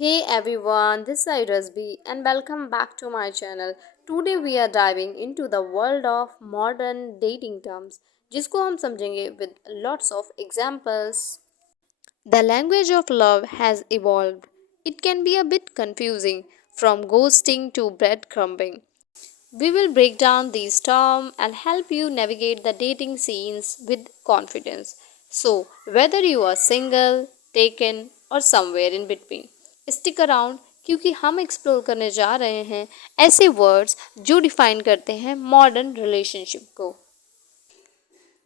Hey everyone, this is Rasbi and welcome back to my channel. Today we are diving into the world of modern dating terms जिसको हम समझेंगे with lots of examples. The language of love has evolved. It can be a bit confusing from ghosting to breadcrumbing. We will break down these terms and help you navigate the dating scenes with confidence. So, whether you are single, taken, or somewhere in between, stick around क्योंकि हम explore करने जा रहे हैं ऐसे words जो define करते हैं मॉडर्न रिलेशनशिप को.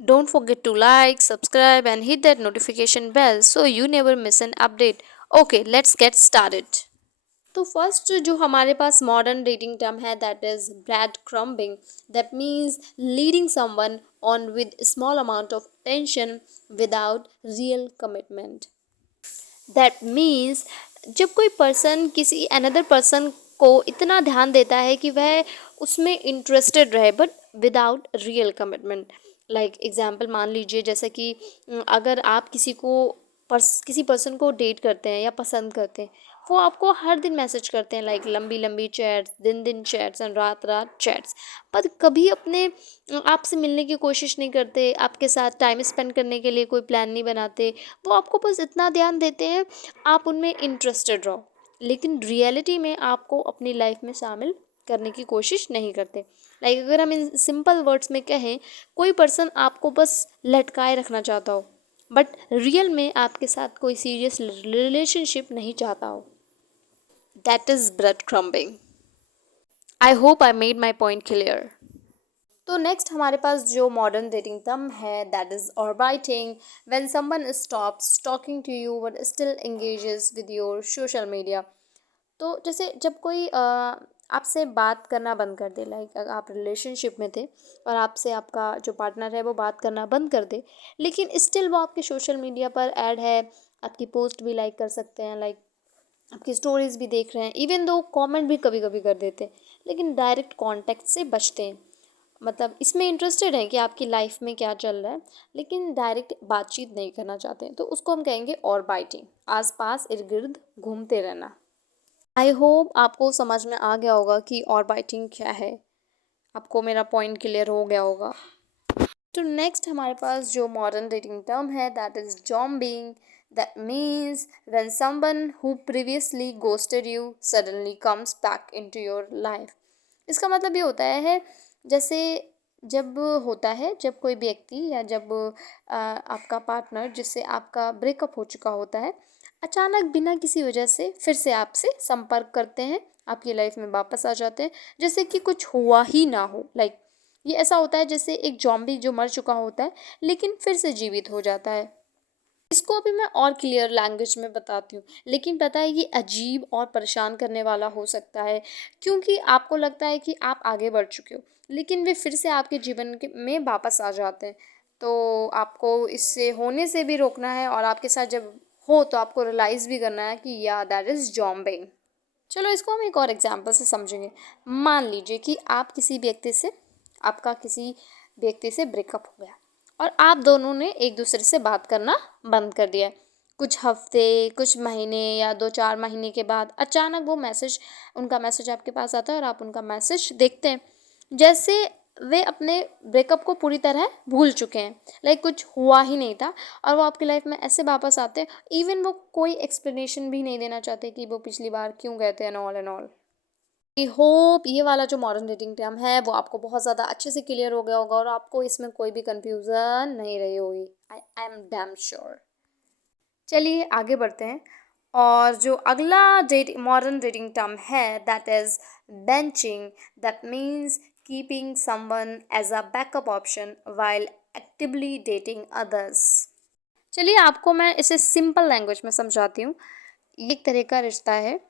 Don't forget to like, subscribe, and hit that notification bell so you never miss an update. Okay, let's get started. तो फर्स्ट जो हमारे पास मॉडर्न डेटिंग टर्म है that is bread crumbing. That means leading someone on with small amount of attention without real commitment. That means जब कोई person किसी another person को इतना ध्यान देता है कि वह उसमें इंटरेस्टेड रहे but without real commitment. Like example मान लीजिए जैसे कि अगर आप किसी पर्सन को डेट करते हैं या पसंद करते हैं, वो आपको हर दिन मैसेज करते हैं लाइक लंबी लंबी चैट्स, दिन दिन चैट्स एंड रात रात चैट्स, पर कभी अपने आपसे मिलने की कोशिश नहीं करते, आपके साथ टाइम स्पेंड करने के लिए कोई प्लान नहीं बनाते. वो आपको बस इतना ध्यान देते हैं आप उनमें इंटरेस्टेड रहो, लेकिन रियलिटी में आपको अपनी लाइफ में शामिल करने की कोशिश नहीं करते. लाइक अगर हम इन सिंपल वर्ड्स में कहें, कोई पर्सन आपको बस लटकाए रखना चाहता हो बट रियल में आपके साथ कोई सीरियस रिलेशनशिप नहीं चाहता हो. That is bread crumbing. I hope I made my point clear. तो नेक्स्ट हमारे पास जो मॉडर्न डेटिंग टर्म है that is orbiting. When someone stops talking to you but still engages with your social media. तो जैसे जब कोई आपसे बात करना बंद कर दे, लाइक आप रिलेशनशिप में थे और आपसे आपका जो पार्टनर है वो बात करना बंद कर दे, लेकिन स्टिल वो आपके सोशल मीडिया पर ऐड है, आपकी पोस्ट भी लाइक कर सकते हैं, लाइक आपकी स्टोरीज भी देख रहे हैं, इवन दो कमेंट भी कभी कभी कर देते हैं, लेकिन डायरेक्ट कांटेक्ट से बचते हैं. मतलब इसमें इंटरेस्टेड हैं कि आपकी लाइफ में क्या चल रहा है, लेकिन डायरेक्ट बातचीत नहीं करना चाहते हैं, तो उसको हम कहेंगे और बाइटिंग. आस पास इर्द गिर्द घूमते रहना. आई होप आपको समझ में आ गया होगा कि और बाइटिंग क्या है, आपको मेरा पॉइंट क्लियर हो गया होगा. तो नेक्स्ट हमारे पास जो मॉडर्न डेटिंग टर्म है that is zombieing. That means when someone who previously ghosted you suddenly comes back into your life. इसका मतलब ये होता है जैसे जब होता है जब कोई व्यक्ति या जब आपका पार्टनर जिससे आपका ब्रेकअप हो चुका होता है अचानक बिना किसी वजह से फिर से आपसे संपर्क करते हैं, आपकी लाइफ में वापस आ जाते हैं जैसे कि कुछ हुआ ही ना हो. लाइक ये ऐसा होता है जैसे एक जॉम्बी जो मर चुका होता है लेकिन फिर से जीवित हो जाता है. इसको अभी मैं और क्लियर लैंग्वेज में बताती हूँ, लेकिन पता है ये अजीब और परेशान करने वाला हो सकता है क्योंकि आपको लगता है कि आप आगे बढ़ चुके हो लेकिन वे फिर से आपके जीवन के में वापस आ जाते हैं. तो आपको इससे होने से भी रोकना है और आपके साथ जब हो तो आपको रियलाइज़ भी करना है कि या दैट इज़ जॉम्बिंग. चलो इसको हम एक और एग्जांपल से समझेंगे. मान लीजिए कि आपका किसी व्यक्ति से ब्रेकअप हो गया और आप दोनों ने एक दूसरे से बात करना बंद कर दिया. कुछ हफ्ते, कुछ महीने या 2-4 महीने के बाद अचानक उनका मैसेज आपके पास आता है और आप उनका मैसेज देखते हैं जैसे वे अपने ब्रेकअप को पूरी तरह भूल चुके हैं, लाइक कुछ हुआ ही नहीं था, और वो आपकी लाइफ में ऐसे वापस आते हैं इवन वो कोई एक्सप्लेनेशन भी नहीं देना चाहते कि वो पिछली बार क्यों गए थे and all and all. I hope ये वाला जो मॉडर्न डेटिंग टर्म है वो आपको बहुत ज़्यादा अच्छे से क्लियर हो गया होगा और आपको इसमें कोई भी कंफ्यूजन नहीं रही होगी. I am damn sure. चलिए आगे बढ़ते हैं. और जो अगला मॉडर्न डेटिंग टर्म है that is benching. That means keeping someone as a backup option while actively dating others. चलिए आपको मैं इसे सिंपल लैंग्वेज में समझाती हूँ. ये एक तरह का रिश्ता है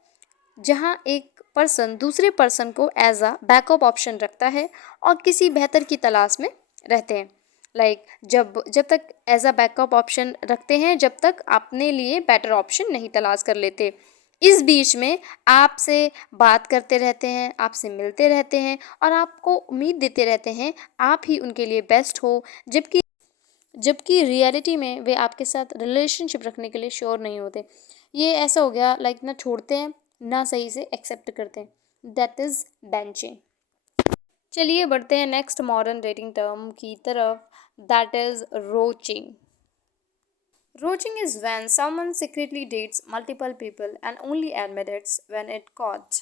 जहाँ एक पर्सन दूसरे पर्सन को एज अ बैकअप ऑप्शन रखता है और किसी बेहतर की तलाश में रहते हैं. लाइक जब जब तक एज अ बैकअप ऑप्शन रखते हैं जब तक अपने लिए बेटर ऑप्शन नहीं तलाश कर लेते. इस बीच में आपसे बात करते रहते हैं, आपसे मिलते रहते हैं और आपको उम्मीद देते रहते हैं आप ही उनके लिए बेस्ट हो, जबकि जबकि रियलिटी में वे आपके साथ रिलेशनशिप रखने के लिए श्योर नहीं होते. ये ऐसा हो गया लाइक ना छोड़ते हैं ना सही से एक्सेप्ट करते हैं, दैट इज़ बेंचिंग। चलिए बढ़ते हैं नेक्स्ट मॉडर्न डेटिंग टर्म की तरफ, that is roaching. Roaching is when someone secretly dates multiple people and only admits when it caught.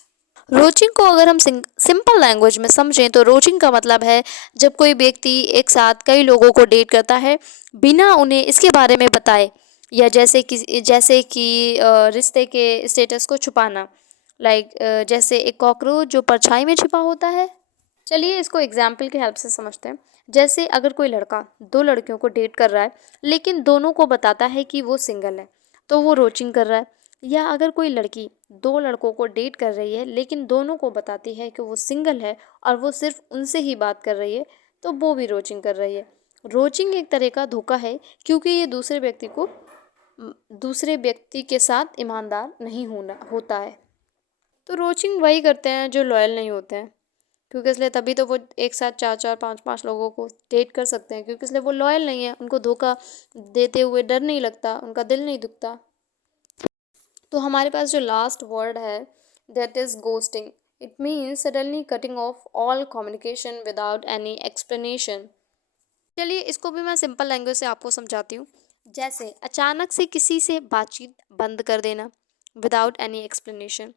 रोचिंग को अगर हम सिंपल लैंग्वेज में समझें तो रोचिंग का मतलब है जब कोई व्यक्ति एक साथ कई लोगों को डेट करता है बिना उन्हें इसके बारे में बताए, या जैसे कि रिश्ते के स्टेटस को छुपाना, लाइक जैसे एक कॉकरोच जो परछाई में छिपा होता है। चलिए इसको एग्जाम्पल की हेल्प से समझते हैं। जैसे अगर कोई लड़का दो लड़कियों को डेट कर रहा है लेकिन दोनों को बताता है कि वो सिंगल है, तो वो रोचिंग कर रहा है। या अगर कोई लड़की दो लड़कों को डेट कर रही है लेकिन दोनों को बताती है कि वो सिंगल है और वो सिर्फ उनसे ही बात कर रही है, तो वो भी रोचिंग कर रही है। रोचिंग एक तरह का धोखा है क्योंकि ये दूसरे व्यक्ति के साथ ईमानदार नहीं होना होता है। तो रोचिंग वही करते हैं जो लॉयल नहीं होते हैं, क्योंकि इसलिए तभी तो वो एक साथ चार चार पाँच पाँच लोगों को डेट कर सकते हैं, क्योंकि इसलिए वो लॉयल नहीं है, उनको धोखा देते हुए डर नहीं लगता, उनका दिल नहीं दुखता। तो हमारे पास जो लास्ट वर्ड है that is ghosting. It means suddenly cutting of all communication without any explanation. चलिए इसको भी मैं सिंपल लैंग्वेज से आपको समझाती हूँ। जैसे अचानक से किसी से बातचीत बंद कर देना विदाउट एनी एक्सप्लेनेशन,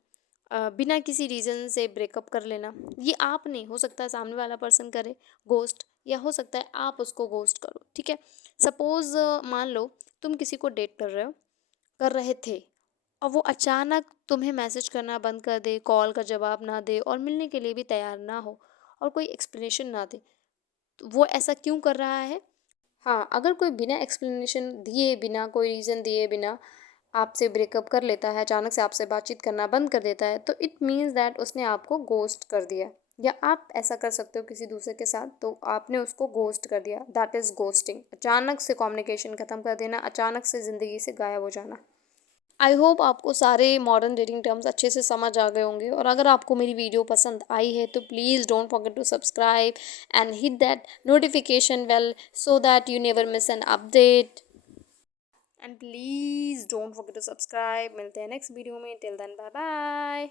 बिना किसी रीज़न से ब्रेकअप कर लेना। ये आप नहीं, हो सकता है सामने वाला पर्सन करे गोस्ट, या हो सकता है आप उसको गोस्ट करो, ठीक है। सपोज़ मान लो तुम किसी को डेट कर रहे थे और वो अचानक तुम्हें मैसेज करना बंद कर दे, कॉल का जवाब ना दे और मिलने के लिए भी तैयार ना हो और कोई एक्सप्लेनेशन ना दे। तो वो ऐसा क्यों कर रहा है? हाँ, अगर कोई बिना एक्सप्लेनेशन दिए, बिना कोई रीज़न दिए बिना आपसे ब्रेकअप कर लेता है, अचानक से आपसे बातचीत करना बंद कर देता है, तो इट मीन्स दैट उसने आपको गोस्ट कर दिया। या आप ऐसा कर सकते हो किसी दूसरे के साथ, तो आपने उसको गोस्ट कर दिया, दैट इज़ गोस्टिंग। अचानक से कम्युनिकेशन ख़त्म कर देना, अचानक से ज़िंदगी से गायब हो जाना। आई होप आपको सारे मॉडर्न डेटिंग टर्म्स अच्छे से समझ आ गए होंगे, और अगर आपको मेरी वीडियो पसंद आई है तो please don't forget to subscribe and hit that notification bell so that you never miss an update. And please don't forget to subscribe. मिलते हैं नेक्स्ट वीडियो में, टिल देन बाय बाय।